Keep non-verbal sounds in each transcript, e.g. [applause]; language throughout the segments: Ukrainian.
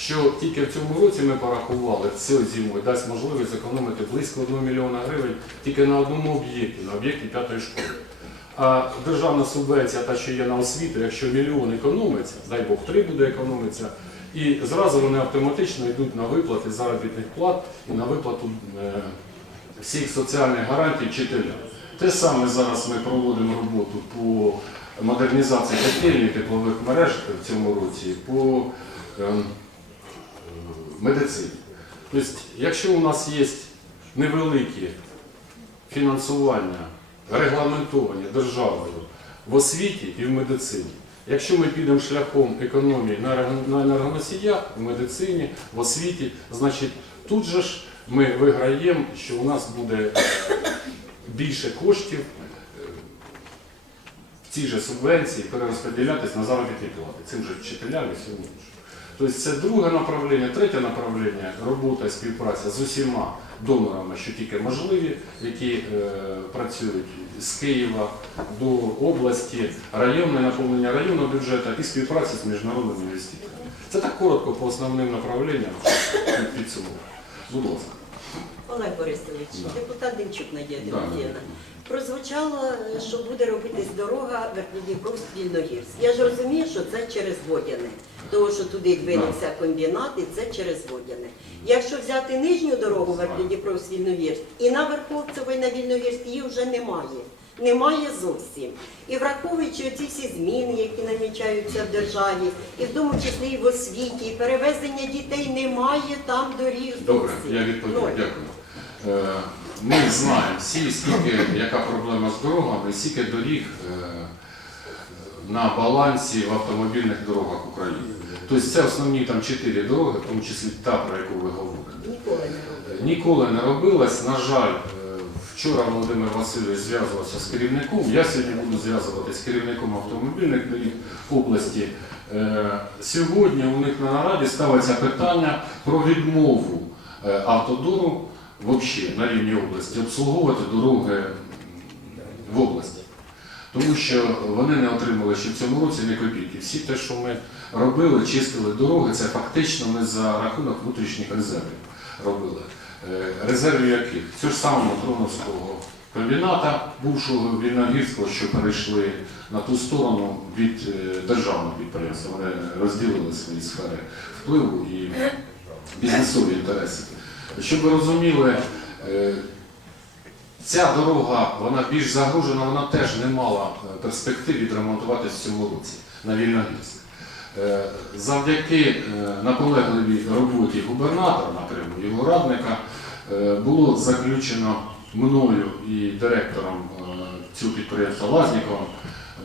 що тільки в цьому році ми порахували цією зимою дасть можливість зекономити близько 1 мільйона гривень тільки на одному об'єкті, на об'єкті п'ятої школи. А державна субвенція, та що є на освіту, якщо мільйон економиться, дай Бог три буде економиться, і зразу вони автоматично йдуть на виплати заробітних плат і на виплату е, всіх соціальних гарантій вчителям. Те саме зараз ми проводимо роботу по модернізації котельні теплових мереж в цьому році по ем, медицині. Тобто, якщо у нас є невеликі фінансування, регламентовані державою в освіті і в медицині, якщо ми підемо шляхом економії на енерго- енергоносіях, в медицині, в освіті, значить тут же ж ми виграємо, що у нас буде більше коштів цій же субвенції перерозподілятись на заробітні плати, цим же вчителям і всьому іншому. Тобто це друге направлення, третє направлення робота і співпраця з усіма донорами, що тільки можливі, які е, працюють з Києва до області, районне наповнення районного бюджету і співпраця з міжнародними інвестиціями. Це так коротко по основним направленням під- підсумок. Будь ласка. Олег Борисович, Да. депутат Демчук Надія Да, Демидівна. да. Прозвучало, що буде робитись дорога Верхньодніпровськ Вільногірськ. Я ж розумію, що це через Водяне, тому що туди двинувся комбінат і це через Водяне. Якщо взяти нижню дорогу Верхньодніпровськ Вільногірськ і на Верховцево, і на Вільногірськ її вже немає. Немає зовсім. І враховуючи ці всі зміни, які намічаються в державі, і в тому числі і в освіті, і перевезення дітей немає там доріг Добре, я відповів. Дякую. Е, Ми знаємо всі, скільки, яка проблема з дорогами, скільки доріг е, на балансі в автомобільних дорогах України. Тобто це основні там чотири дороги, в тому числі та, про яку ви говорите. Ніколи не не робилось. На жаль, е, вчора Володимир Васильович зв'язувався з керівником. Я сьогодні буду зв'язуватися з керівником автомобільних доріг області. Е, Сьогодні у них на нараді ставиться питання про відмову е, автодору взагалі на рівні області обслуговувати дороги в області. Тому що вони не отримали ще в цьому році ні копійки. Всі те, що ми робили, чистили дороги, це фактично ми за рахунок внутрішніх резервів робили. Е, Резервів яких? Цього ж самого Троновського комбіната, бувшого Вільногірського, що перейшли на ту сторону від е, державного підприємства. Вони розділили свої сфери впливу і [coughs] бізнесові інтереси. Щоб ви розуміли, е, Ця дорога вона більш загружена, вона теж не мала е, перспектив відремонтуватися в цьому році на Вільногірськ. Е, Завдяки наполегливій роботі губернатора напряму, його радника, було заключено мною і директором цього підприємства Лазніковим,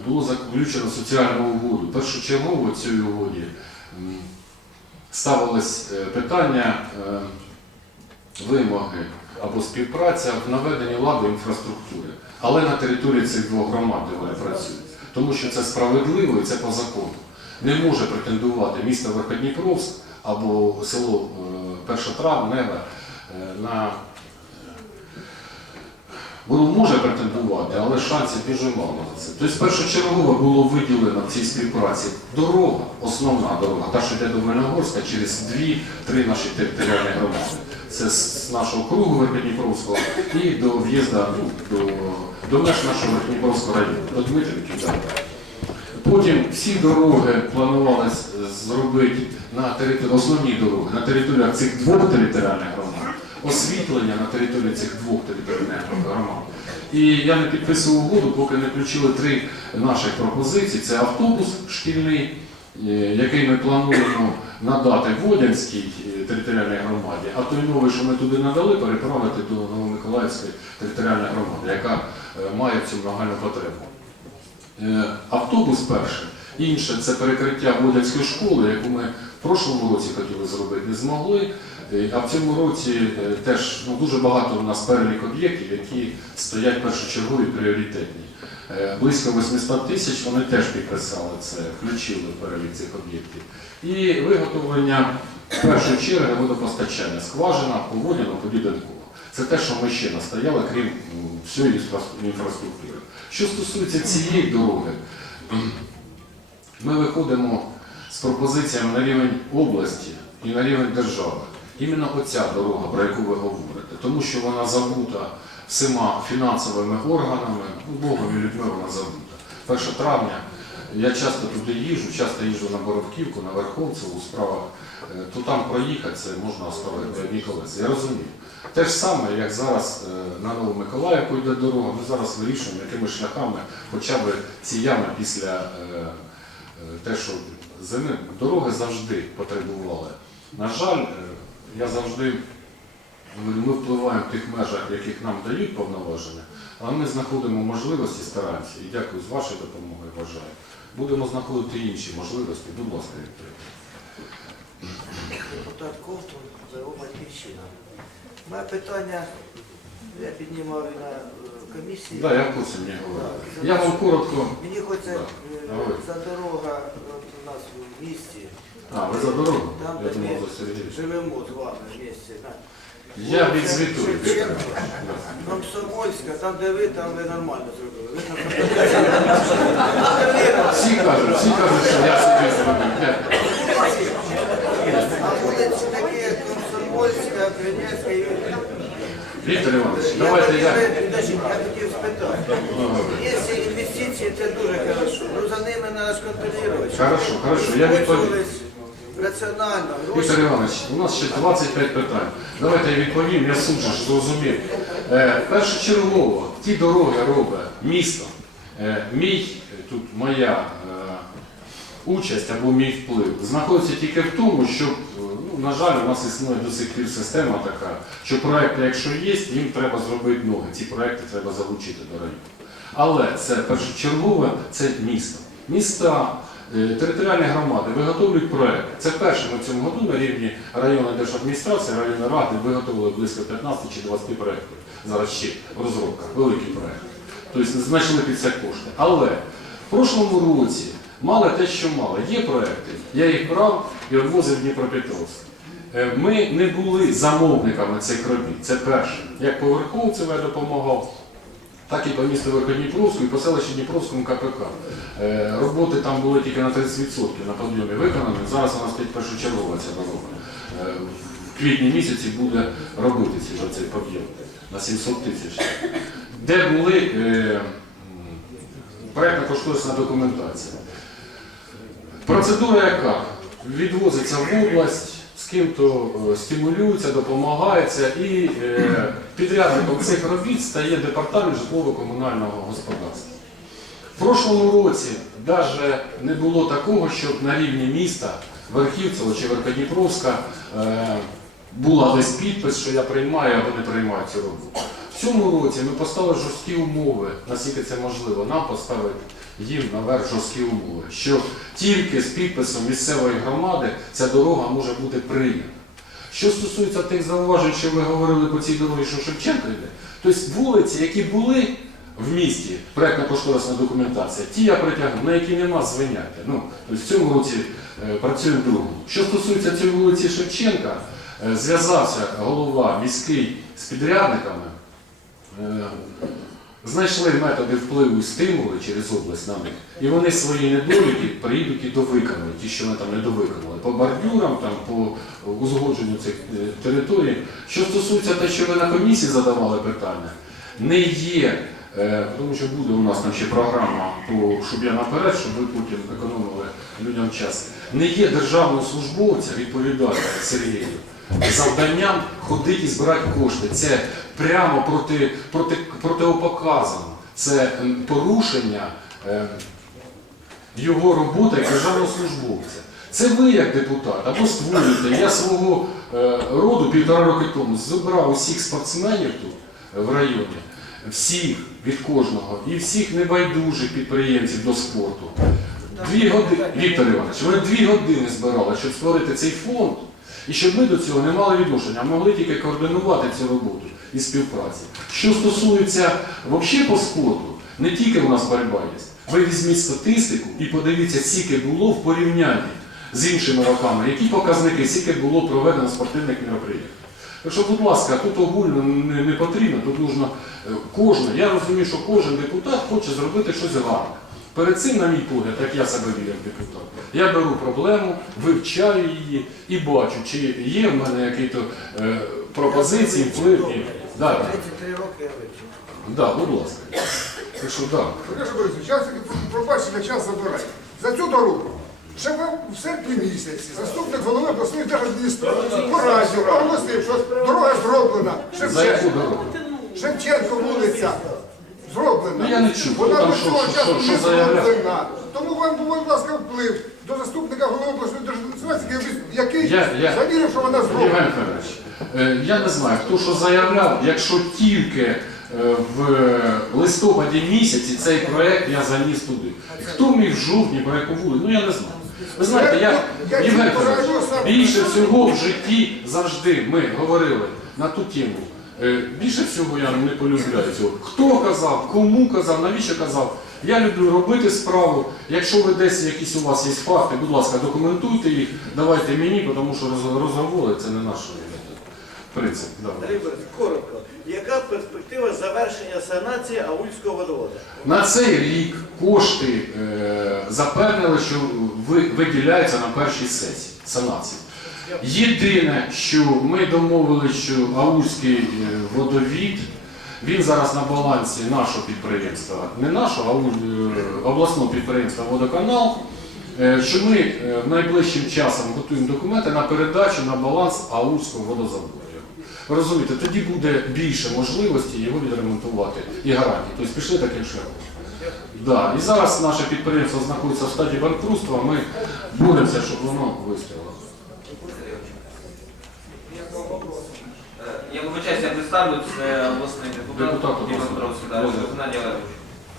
було заключено соціальну угоду. Першочергово в цій угоді ставилось питання вимоги або співпраця в наведенні ладу інфраструктури, але на території цих двох громад, де вони працюють. Тому що це справедливо і це по закону. Не може претендувати місто Верходніпровськ або село е, Першотрав, Нева е, на Воно може претендувати, але шансів дуже мало на це. Тобто першочергово було виділено в цій співпраці дорога, основна дорога, та що йде до Мельногорська через дві-три наші територіальні громади. Це з нашого кругу Верхньопровського і до в'їзду ну, до, до нашого Верхньопровського району, до Дмитрівки. Потім всі дороги планувалось зробити на території, основні дороги на територіях цих двох територіальних громад, освітлення на території цих двох територіальних громад. І я не підписував угоду, поки не включили три наших пропозиції. Це автобус шкільний, е, який ми плануємо надати Водянській е, територіальній громаді, а той новий, що ми туди надали, переправити до Новомиколаївської територіальної громади, яка е, має цю нагальну потребу. Е, Автобус перший. Інше це перекриття Водянської школи, яку ми в прошлому році хотіли зробити, не змогли. Е, А в цьому році е, теж ну, дуже багато у нас перелік об'єктів, які стоять першочергові пріоритетні. Е, Близько 800 тисяч вони теж підписали це, включили в перелік цих об'єктів. І виготовлення першої черги водопостачання, скважина, поводяно, подібенкова. Це те, що ми ще настояли, крім всієї інфраструктури. Що стосується цієї дороги, ми виходимо з пропозиціями на рівень області і на рівень держави. Іменно оця дорога, про яку ви говорите, тому що вона забута всіма фінансовими органами, ну, Богом і людьми вона забута. 1 травня я часто туди їжджу, часто їжджу на Боровківку, на Верховцеву у справах, е, то там проїхати це можна оставити одні колеса. Я розумію. Те ж саме, як зараз е, на Новомиколаївку йде дорога, ми зараз вирішуємо, якими шляхами хоча б ці ями після е, те, що зими дороги завжди потребували. На жаль, я завжди говорю, ми впливаємо в тих межах, яких нам дають повноваження, але ми знаходимо можливості, стараємося, і дякую з вашою допомогою, вважаю. Будемо знаходити інші можливості. Будь ласка, Вікторія. Депутат Ковтун, ЗО Батьківщина. Моє питання я піднімав і на е, комісії. Да, я в курсі мені говорили. Я вам коротко. Мені хочеться Да. е, за дорога от у нас в місті. А, ви за дорогу? Там, Я думав, за Сергійович. живемо з вами в місті. на Я відзвітую. Комсомольська, там де ви, там ви нормально зробили. Ви там. Всі кажуть, всі кажуть, що я собі зробив. Дякую. А вулиці такі Комсомольська, Кремлівська і Віктор Іванович, давайте я. Подождіть, я хотів спитати. Якщо інвестиції, це дуже хорошо. Ну за ними треба ж контролювати. Хорошо, хорошо, я відповім. Раціонально, гроші. Віктор Іванович, у нас ще 25 питань. Давайте я відповім, я суджу, що зрозумів. Е, першочергово ті дороги робить місто. Е, мій, тут моя е, участь або мій вплив знаходиться тільки в тому, що, е, ну, на жаль, у нас існує до сих пір система така, що проекти, якщо є, їм треба зробити ноги. Ці проекти треба залучити до району. Але це першочергове це місто. Міста, е, територіальні громади виготовлюють проекти. Це перше в цьому году на рівні районної держадміністрації, районної ради виготовили близько 15 чи 20 проєктів. Зараз ще в розробках, великі проекти. Тобто знайшли під це кошти. Але в прошлому році мали те, що мали. Є проекти. Я їх брав і відвозив в Дніпропетровськ. Е, Ми не були замовниками цих робіт. Це перше. Як поверховцев я допомагав, так і по місту Верходніпровську і по селищі Дніпровському КПК. Е, Роботи там були тільки на 30% на підйомі виконані. Зараз у нас стоїть першочергова ця дорога. Е, В квітні місяці буде робитися вже цей підйом на 700 тисяч. Де були е, проєктна кошторисна документація. Процедура яка? Відвозиться в область, з ким-то е, стимулюється, допомагається і е, підрядником цих робіт стає департамент житлово-комунального господарства. В прошлому році навіть не було такого, щоб на рівні міста Верхівцево чи Верходніпровська е, була десь підпис, що я приймаю або не приймаю цю роботу. В цьому році ми поставили жорсткі умови, наскільки це можливо, нам поставити їм наверх жорсткі умови, що тільки з підписом місцевої громади ця дорога може бути прийнята. Що стосується тих зауважень, що ви говорили по цій дорозі, що Шевченко йде, тобто вулиці, які були в місті, проєктна кошторисна документація, ті я притягну, на які нема звиняття. Ну, тобто в цьому році е, працюємо другому. Що стосується цієї вулиці Шевченка, е, зв'язався голова міський з підрядниками. Знайшли методи впливу і стимули через область на них, і вони свої недоліки приїдуть і довиконують, ті, що вони там не довиконали, по бордюрам, там, по узгодженню цих е, територій. Що стосується те, що ви на комісії задавали питання, не є, е, тому що буде у нас там ще програма, по, щоб я наперед, щоб ви потім економили людям час, не є державного службовця, відповідального Сергію, завданням ходити і збирати кошти. Це прямо проти, проти, противопоказано. Це порушення е, його роботи як державного службовця. Це ви, як депутат, або створюєте. Я свого е, роду півтора роки тому зібрав усіх спортсменів тут е, в районі, всіх від кожного, і всіх небайдужих підприємців до спорту. Дві години, Віктор Іванович, вони дві години збирали, щоб створити цей фонд, і щоб ми до цього не мали відношення, а могли тільки координувати цю роботу і співпраці. Що стосується взагалі по спорту, не тільки у нас боротьба є. Ви візьміть статистику і подивіться, скільки було в порівнянні з іншими роками, які показники, скільки було проведено спортивних мероприятий. Так що, будь ласка, тут огульно не, не потрібно, тут нужно е, кожен, я розумію, що кожен депутат хоче зробити щось гарне. Перед цим, на мій погляд, як я себе вірю як депутат, я беру проблему, вивчаю її і бачу, чи є в мене якісь е, пропозиції, вплив. Да, да, 33 роки я вивчив. да, будь ласка. Так що, да. Олеже Борисович, час пробачення час забирай. За цю дорогу. Ще в в серпні місяці заступник голови обласної держадміністрації по радіо оголосив, що дорога зроблена. За яку Шевченко, дорогу? Шевченко вулиця зроблена. Ну, я не чув, Вона там до що, цього що, часу що не заявляв? зроблена. Тому вам, будь ласка, вплив до заступника голови обласної держадміністрації, який Я- я- завірив, що вона Євген зроблена. Федорович, е, я не знаю, хто що заявляв, якщо тільки е, в листопаді місяці цей проект я заніс туди. Хто міг в жовтні про яку вулицю? Ну я не знаю. Ви знаєте, я, Я- я Євген по Федорович, радіо сам. більше всього в житті завжди ми говорили на ту тему. Е, Більше всього я не полюбляю цього. Хто казав, кому казав, навіщо казав. Я люблю робити справу. Якщо ви десь якісь у вас є факти, будь ласка, документуйте їх, давайте мені, тому що роз- розговори це не наш принцип. Да. Андрій коротко. Яка перспектива завершення санації Аульського водоводу? На цей рік кошти е, запевнили, що ви, виділяються на першій сесії санації. Єдине, що ми домовилися, що Аульський е, водовід, він зараз на балансі нашого підприємства, не нашого, а е, обласного підприємства Водоканал, е, що ми найближчим часом готуємо документи на передачу на баланс Аульського водозаводу. Розумієте, тоді буде більше можливості його відремонтувати і гарантій. Тобто пішли таким шляхом. Да. І зараз наше підприємство знаходиться в стадії банкрутства, ми боремося, щоб воно вистояло. Вибачаюся, я представлю, це обласний депутат. Петровський. Геннадій Олегович.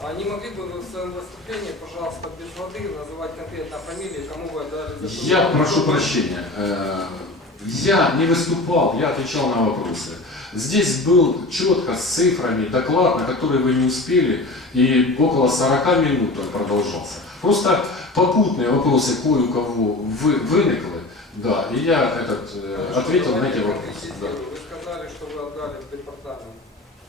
А не могли бы вы в своем выступлении, пожалуйста, без воды называть конкретно фамилии, кому вы отдали за Я прошу прощения. Э, Я не выступал, я отвечал на вопросы. Здесь был четко с цифрами доклад, на который вы не успели, и около 40 минут он продолжался. Просто попутные вопросы кое у кого вы, выникли, да, и я этот, э, ответил на эти вопросы. Да. Вы сказали, что вы отдали в департамент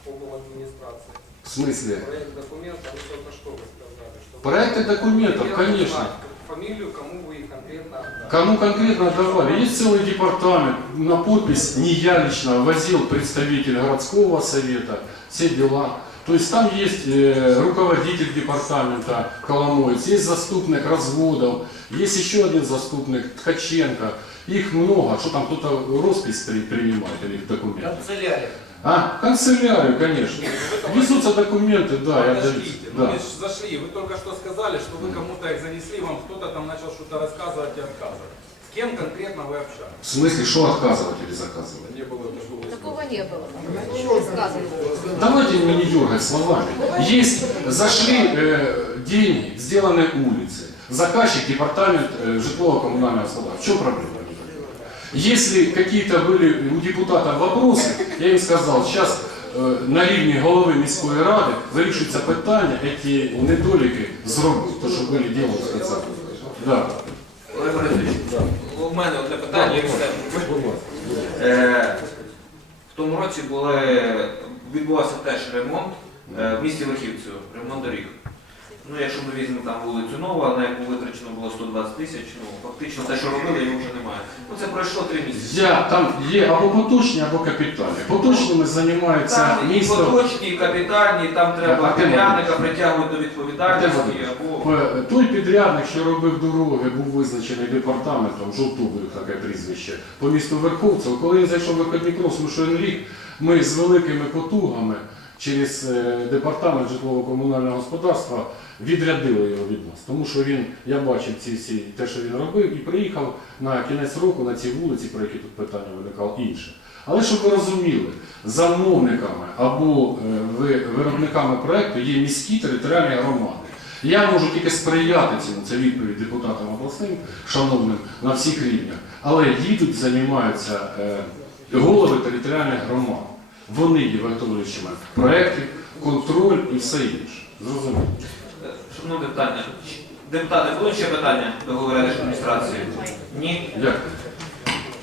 обл. администрации. В смысле? Проект документа, ну только что вы сказали. Что Проекты документов, конечно. Фамилию, кому вы их конкретно отдали. Кому конкретно отдавали? Есть целый департамент, на подпись не я лично возил представитель городского совета, все дела. То есть там есть э, руководитель департамента Коломоец, есть заступник разводов, есть еще один заступник Ткаченко. Их много. Что там кто-то роспись при- принимает или документы? Канцелярія. А, канцелярию, конечно. Везутся документы, да, я. Подождите, ну Да. вы ж зашли, вы только что сказали, что вы кому-то их занесли, вам кто-то там начал что-то рассказывать и отказывать. С кем конкретно вы общались? В смысле, что отказывать или заказывать? Не было такого. Такого не было. Что сказано? Давайте не дергать словами. Есть, зашли э, деньги, сделаны улицы. Заказчик департамент э, житлово-коммунального господарства. В чем проблема? Если какие-то были у депутатов вопросы, я им сказал, сейчас э, на рівні голови міської ради вирішується питання, які недоліки зробити, то, що були ділом в спецах. Да. Олег Борисович, у мене одне питання і все. Е, В тому році були, відбувався теж ремонт е, в місті Верхівцю, ремонт доріг. Ну, якщо ми візьмемо там вулицю Нова, на яку витрачено було 120 тисяч, ну фактично те, що робили, його вже немає. Ну це пройшло три місяці. Я, там є або поточні, або капітальні. Поточними займаються Там і місто. поточні, і капітальні, там треба А ти підрядника притягувати до відповідальності або П- Той підрядник, що робив дороги, був визначений департаментом, жовтубрик таке прізвище, по місту Верховцево. Коли він зайшов в Верховнікровськ, що він рік, ми з великими потугами через е, департамент житлово-комунального господарства відрядили його від нас. Тому що він, я бачив ці всі, те, що він робив, і приїхав на кінець року на ці вулиці, про які тут питання виникало, інше. Але щоб ви розуміли, замовниками або е, виробниками проекту є міські територіальні громади. Я можу тільки сприяти цьому, це відповідь депутатам обласним, шановним, на всіх рівнях. Але їдуть, займаються е, голови територіальних громад вони є виготовлюючими проекти, контроль і все інше. Зрозуміло. Шановне питання. Депутати, були ще питання до голови адміністрації? Ні. Дякую.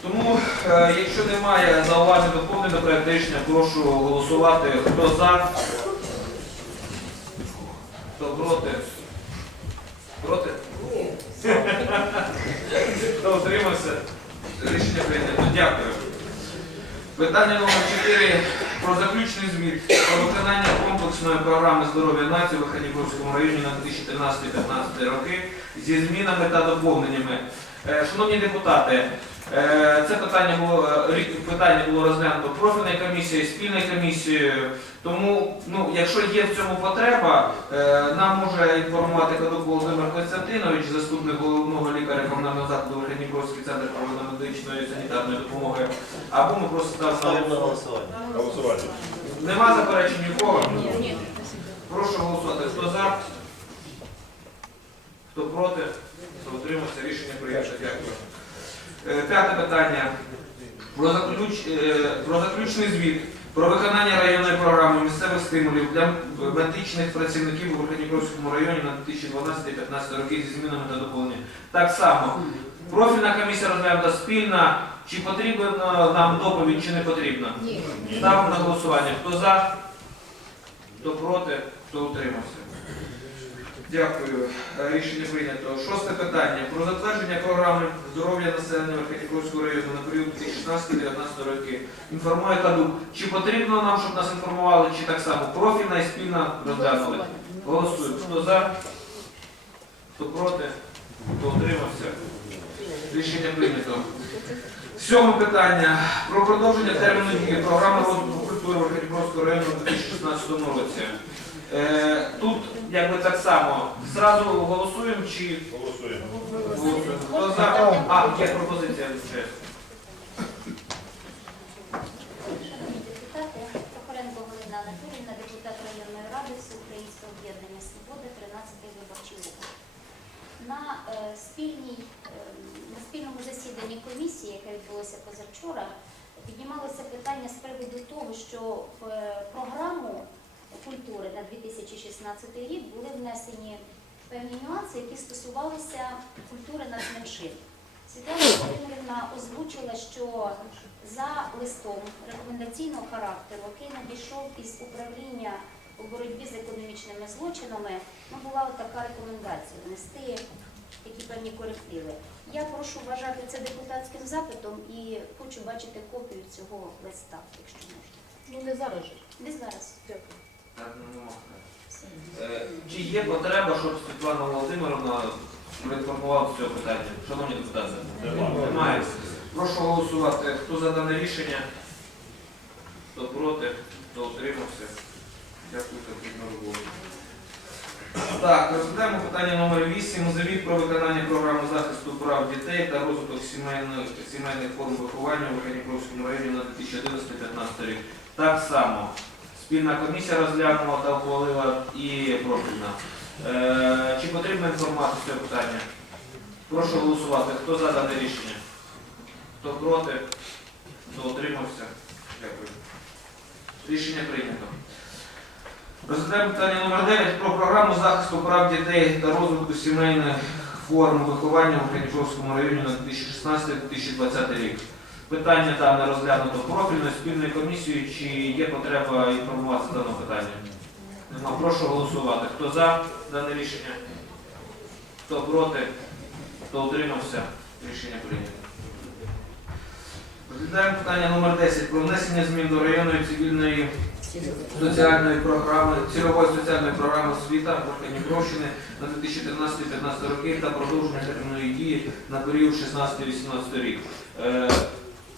Тому, е, якщо немає зауважень доповнень до проєкту рішення, прошу голосувати. Хто за? Хто проти? Проти? Ні. Хто утримався? Рішення прийнято. Дякую. Питання номер 4 про заключний звіт про виконання комплексної програми здоров'я нації в Ханіківському районі на 2013-2015 роки зі змінами та доповненнями. Е, Шановні депутати, це питання було е, питання було розглянуто профільною комісією, спільною комісією. Тому, ну, якщо є в цьому потреба, е, нам може інформувати Кадук Володимир Константинович, заступник головного лікаря комунального закладу Верхніпровський центр і санітарної допомоги, або ми просто ставимо Ставим на на. Голосування. Нема заперечень нікого? Ні. Прошу голосувати. Хто за? Хто проти? Хто утримався? Рішення прийнято. Дякую. Е, П'яте питання. Про, заключ... е, про заключний звіт про виконання районної програми місцевих стимулів для медичних працівників у Верхніпровському районі на 2012-2015 роки зі змінами та доповненнями. Так само. Профільна комісія розглянута спільна. Чи потрібна нам доповідь, чи не потрібна? Ні. Ставимо на голосування. Хто за? Хто проти? Хто утримався? Дякую. Е, Рішення прийнято. Шосте питання. Про затвердження програми здоров'я населення Верхняківського району на період 2016-2019 роки. Інформує КАДУК. Чи потрібно нам, щоб нас інформували, чи так само профільна і спільна розглянули? Голосуємо. Хто за? Хто проти? Хто утримався? Рішення прийнято. Сьоме питання про продовження терміну дії програми розвитку культури Верхньопровського району у 2016 році. Е, тут якби так само. Зразу голосуємо чи Голосуємо. голосуємо? Хто за? А, є пропозиція. ще. Депутати, Прохоренко Галина Анатоліївна, депутат районної ради Всеукраїнського об'єднання Свобода, 13-й виборчий округ. На, е, спільній, е, на спільному засіданні комісії, яке відбулося позавчора, піднімалося питання з приводу того, що в е, програму культури на 2016 рік були внесені певні нюанси, які стосувалися культури нацменшин. Світлана Володимирівна озвучила, що за листом рекомендаційного характеру, який надійшов із управління у боротьбі з економічними злочинами, ну, була така рекомендація внести такі певні корективи. Я прошу вважати це депутатським запитом і хочу бачити копію цього листа, якщо можна. Ну не зараз же. Не зараз. Так, Е, Чи є потреба, щоб Світлана Володимировна проінформувала з цього питання? Шановні депутати? Немає. Прошу голосувати. Хто за дане рішення? Хто проти? Хто утримався? Дякую за плідну роботу. Так, розглядаємо питання номер 8. Звіт про виконання програми захисту прав дітей та розвиток сімейних, форм виховання у Верхніпровському районі на 2011-2015 рік. Так само. Спільна комісія розглянула та ухвалила і профільна. Е, чи потрібна інформація з цього питання? Прошу голосувати. Хто за дане рішення? Хто проти? Хто утримався? Дякую. Рішення прийнято. Розглядаємо питання номер 9 про програму захисту прав дітей та розвитку сімейних форм виховання у Ханічовському районі на 2016-2020 рік. Питання дане розглянуто профільною спільною комісією. Чи є потреба інформувати даного питання? Нема. Прошу голосувати. Хто за дане рішення? Хто проти? Хто утримався? Рішення прийнято. Розглядаємо питання номер 10 про внесення змін до районної цивільної соціальної програми, цільової соціальної програми освіта Дніпровщини на 2013-2015 роки та продовження термінової дії на період 16-18 рік.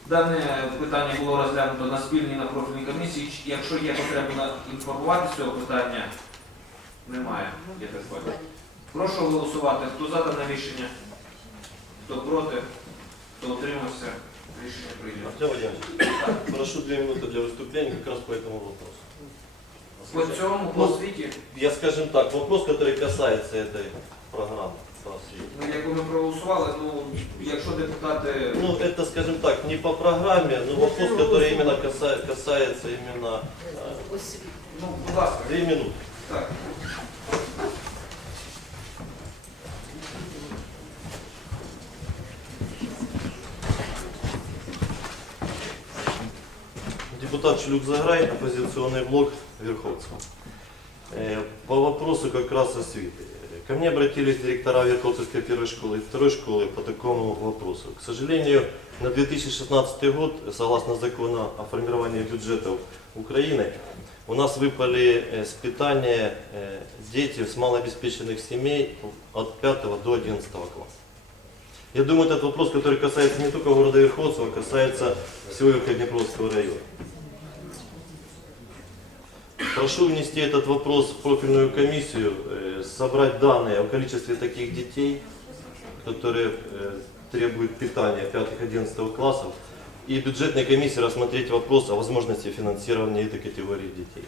Е, Дане питання було розглянуто на спільній на профільній комісії. Чи- Якщо є потреба на- інформувати з цього питання, немає. Я так понял. Прошу голосувати. Хто за дане рішення? Хто проти? Хто утримався? Рішення прийнято. Артем Владимирович, прошу две минуты для выступления как раз по этому вопросу. По цьому, по освіті, Я скажем так, вопрос, который касается этой программы по освете. ну, яку ми проголосували, ну, якщо депутати... Ну, это, скажем так, не по программе, но вопрос, который именно каса- касается именно... э, Ну, будь ласка. Две минуты. Так. Депутат Челюк Заграй, оппозиционный блок Верховцев. Э, По вопросу как раз освіти. Ко мне обратились директора Верховцевской первой школы и второй школы по такому вопросу. К сожалению, на 2016 год, согласно закону о формировании бюджетов Украины, у нас выпали э, с питания э, дети с малообеспеченных семей от 5 до 11 класса. Я думаю, этот вопрос, который касается не только города Верховцева, а касается всего Верхнеднепровского района. Прошу внести этот вопрос в профильную комиссию, э, собрать данные о количестве таких детей, которые э, требуют питания 5-11 классов, и бюджетной комиссии рассмотреть вопрос о возможности финансирования этой категории детей.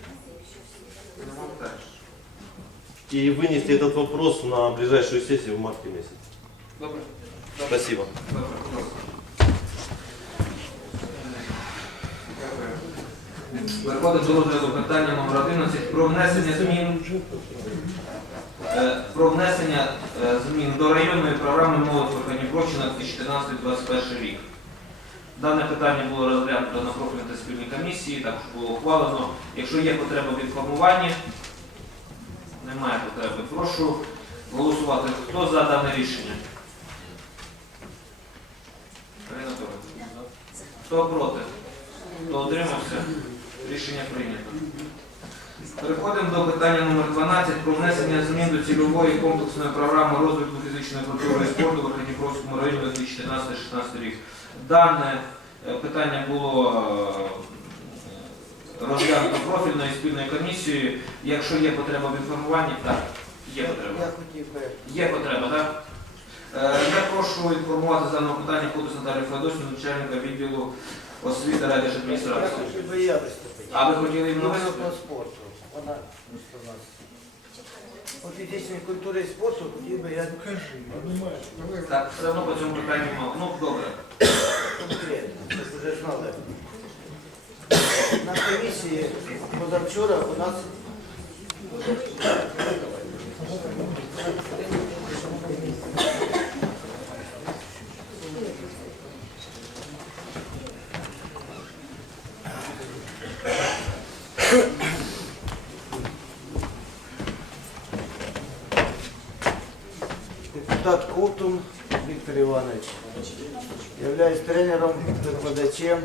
И вынести этот вопрос на ближайшую сессию в марте месяце. Добре. Спасибо. Переходимо до розгляду питання номер 11 про внесення змін про внесення е, змін до районної програми молодь Верхньопрочина 2014-2021 рік. Дане питання було розглянуто на профільній та спільній комісії, також було ухвалено. Якщо є потреба в інформуванні, немає потреби. Прошу голосувати. Хто за дане рішення? Хто проти? Хто утримався? Рішення прийнято. Переходимо до питання номер 12 про внесення змін до цільової комплексної програми розвитку фізичної культури і спорту в Верхньодніпровському районі 2014-2016 рік. Дане е, питання було е, розглянуто профільною спільною комісією. Якщо є потреба в інформуванні, так, є потреба. Є потреба, так? Е, Я прошу інформувати з даного питання Кудус Наталію Федосію, начальника відділу освіти я райдержадміністрації. А ви хотіли виступити? по спорту. Вона просто у нас. По фізичній культурі і спорту хотів би я Так, все одно по цьому питанню мав. Ну, добре. конкретно, щоб вже знали. На комісії позавчора у нас депутат Ковтун Віктор Іванович. Являюсь тренером, викладачем.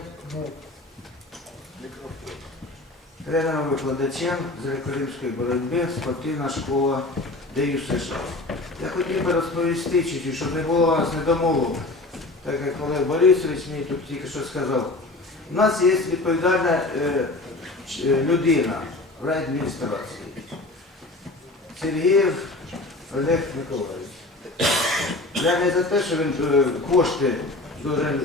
Тренером викладачем з греко-римської боротьби спортивна школа ДЮ США. Я хотів би розповісти щоб не було у нас недомовок, так як Олег Борисович мені тут тільки що сказав. У нас є відповідальна е, е, людина в райадміністрації. Сергієв Олег Миколаївич. Я не за те, що він е, кошти дуже,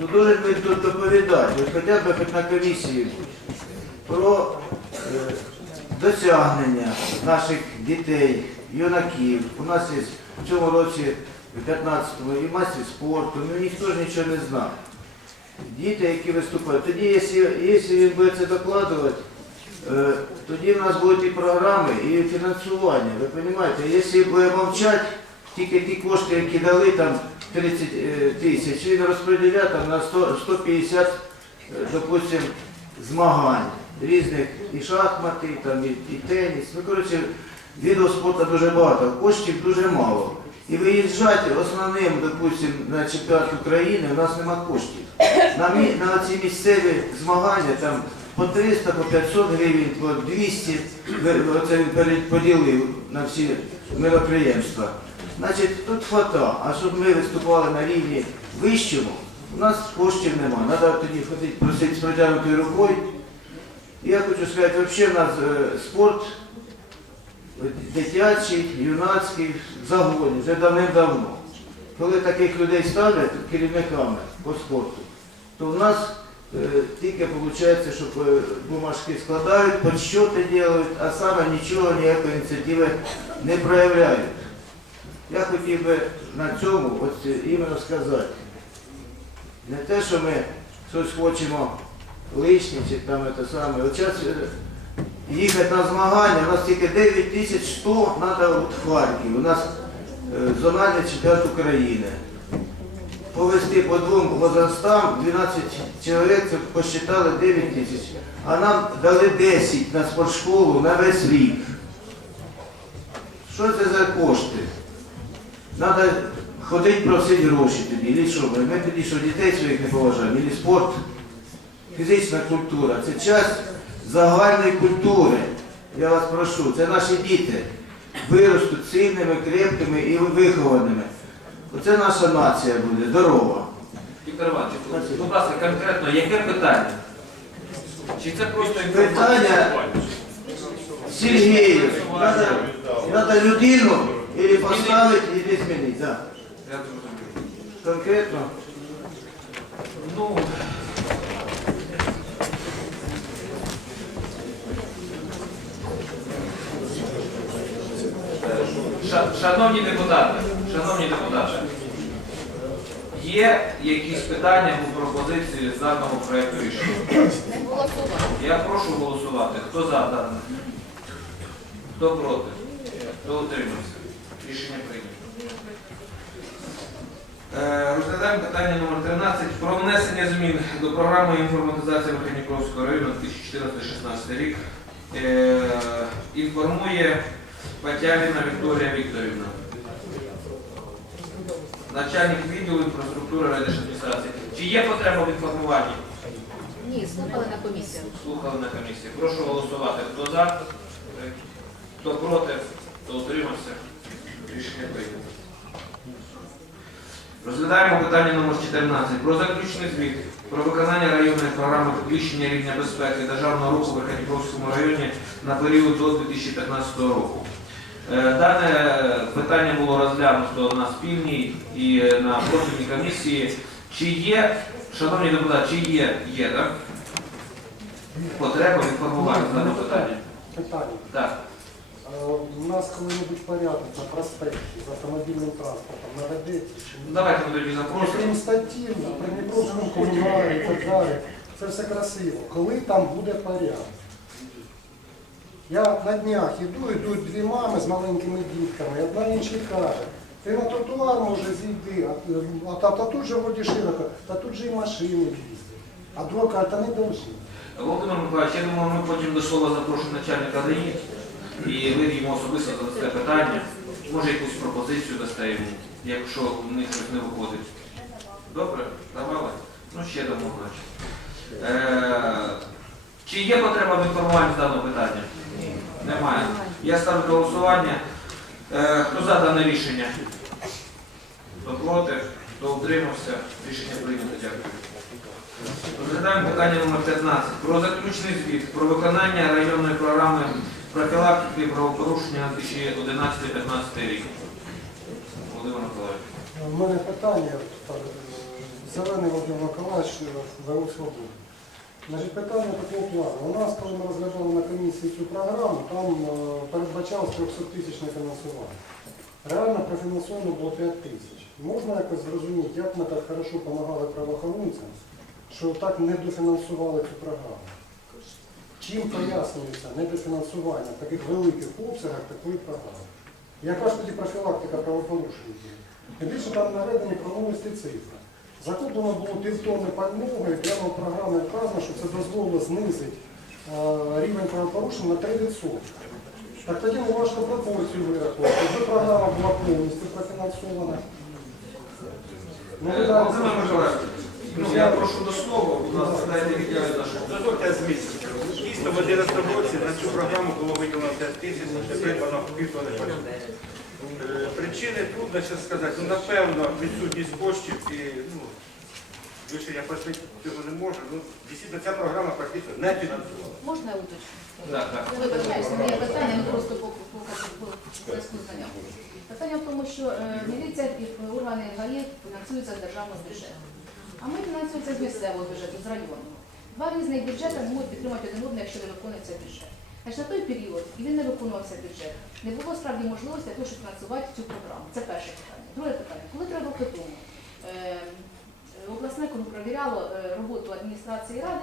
ну дуже він тут доповідати, от хоча б хоч на комісії про е, досягнення наших дітей, юнаків. У нас є в цьому році, в 15-му, і майстер спорту, ну ніхто ж нічого не знав. Діти, які виступають. Тоді, якщо він буде це докладувати, е, тоді в нас будуть і програми, і фінансування. Ви розумієте, якщо буде мовчати, тільки ті кошти, які дали там 30 е, тисяч, він розподіляє там на 100, 150, е, допустим, змагань різних і шахмати, там, і, і теніс. Ну, коротше, відео спорту дуже багато, коштів дуже мало. І виїжджати основним, допустим, на чемпіонат України у нас нема коштів. На, на ці місцеві змагання там по 300, по 500 гривень, по 200, оце поділив на всі мероприємства. Значить, тут фото, а щоб ми виступали на рівні вищому, у нас коштів нема. Треба тоді ходити, просити з протягнутою рукою. Я хочу сказати, взагалі в нас е, спорт дитячий, юнацький, загоні, вже давним-давно. Коли таких людей ставлять керівниками по спорту, то в нас е, тільки виходить, що е, бумажки складають, підсчоти роблять, а саме нічого, ніякої ініціативи не проявляють. Я хотів би на цьому ось е, іменно сказати. Не те, що ми щось хочемо лишнє чи там це саме. От зараз їхати на змагання, у нас тільки 9100 треба от Харків. У нас е, зональний чемпіонат України. Повести по двом возрастам 12 чоловік, це посчитали 9 тисяч. А нам дали 10 на спортшколу на весь рік. Що це за кошти? Треба ходити просити гроші тоді. Ілі що? Ми Ми тоді що дітей своїх не поважаємо, ілі спорт, фізична культура. Це час загальної культури. Я вас прошу, це наші діти. Виростуть сильними, крепкими і вихованими. Оце наша нація буде, здорова. Віктор Іванович, будь ласка, конкретно, яке питання? Чи це просто Питання Сергію, треба людину і поставити, змінити. Да. Я зрозумів. Конкретно. Ну, Шановні депутати, шановні депутати, є якісь питання або пропозиції з даного проекту рішення? Я прошу голосувати. Хто за дане? Хто проти? Хто утримався? Рішення прийнято. Е, Розглядаємо питання номер 13 про внесення змін до програми інформатизації Верхньокровського району 2014-2016 рік. Е, Інформує Патяліна Вікторія Вікторівна. Начальник відділу інфраструктури райдержадміністрації. Чи є потреба в інформуванні? Ні, слухали на комісію. Слухали на комісії. Прошу голосувати. Хто за? Хто проти? Хто утримався? Рішення прийнято. Розглядаємо питання номер 14 про заключний звіт про виконання районної програми підвищення рівня безпеки державного руху в Верхньопровському районі на період до 2015 року. Е, Дане питання було розглянуто на спільній і на профільній комісії. Чи є, шановні депутати, чи є, є, так? Потреба інформувати з даного питання? Питання. Так. Е, У нас коли-небудь порядок на проспекті з автомобільним транспортом наведеться чи Ну, ні? Давайте ми тоді запросимо. статтів, на Придніпровському комуналі і так далі. Це все красиво. Коли там буде порядок? Я на днях іду, йдуть дві мами з маленькими дітками, і одна іншій каже, ти на тротуар може зійди, а, а, та, та тут же вроді широко, та тут же і машини їздять. А друга каже, та не должны. Володимир Миколаївич, я думаю, ми потім до слова запрошуємо начальника ДАІ і ви йому особисто задасте питання. Може якусь пропозицію дасте йому, якщо в них щось не виходить. Добре? Давали? Ну ще дамо, значить. Е, чи є потреба в інформуванні з даного питання? Немає. Я ставлю голосування. Е, хто за дане рішення? Хто проти? Хто утримався? Рішення прийнято. Дякую. Розглядаємо питання номер 15 про заключний звіт про виконання районної програми профілактики правопорушення на 2011-2015 рік. Володимир Миколаївич. У мене питання, Зелений Володимир Миколаївич, ВУ Свобода. Значить, питання такого плану. У нас, коли ми розглядали на комісії цю програму, там е, передбачалось 300 тисячне фінансування. Реально профінансовано було 5 тисяч. Можна якось зрозуміти, як ми так хорошо допомагали правоохоронцям, що так не дофінансували цю програму? Чим пояснюється недофінансування в таких великих обсягах такої програми? Яка ж тоді профілактика правопорушень? є? Тим більше там наведені промовисті цифри. Закуплено було півтонни пального, і прямо в програмі вказано, що це дозволило знизити е, рівень правопорушень на 3%. Так тоді не важко пропорцію вирахувати. Якби програма була повністю профінансована. Ну, ну, я прошу до слова, будь ласка, дайте відповідь на. Дозвольте я зміст. Дійсно, в 11 році на цю програму було виділено 5 тисяч, півтони пального. Е, Причини трудно ще сказати. Ну, напевно, відсутність коштів і ну, вище я пояснити цього не можу. Ну, дійсно, ця програма практично не фінансована. Можна я уточню? Так, так. Я вибачаюся, моє питання ну, просто по по- по- по зв'язку з знанням. Питання в тому, що е, міліція і органи ГАІ фінансуються з державного бюджету. А ми фінансуємося з місцевого бюджету, з районного. Два різних бюджети не можуть підтримати один одного, якщо не виконується бюджет. Значить, на той період, і він не виконувався бюджет, не було справді можливості для того, щоб фінансувати цю програму. Це перше питання. Друге питання. Коли роки тому е, обласне кому провіряло е, роботу адміністрації ради,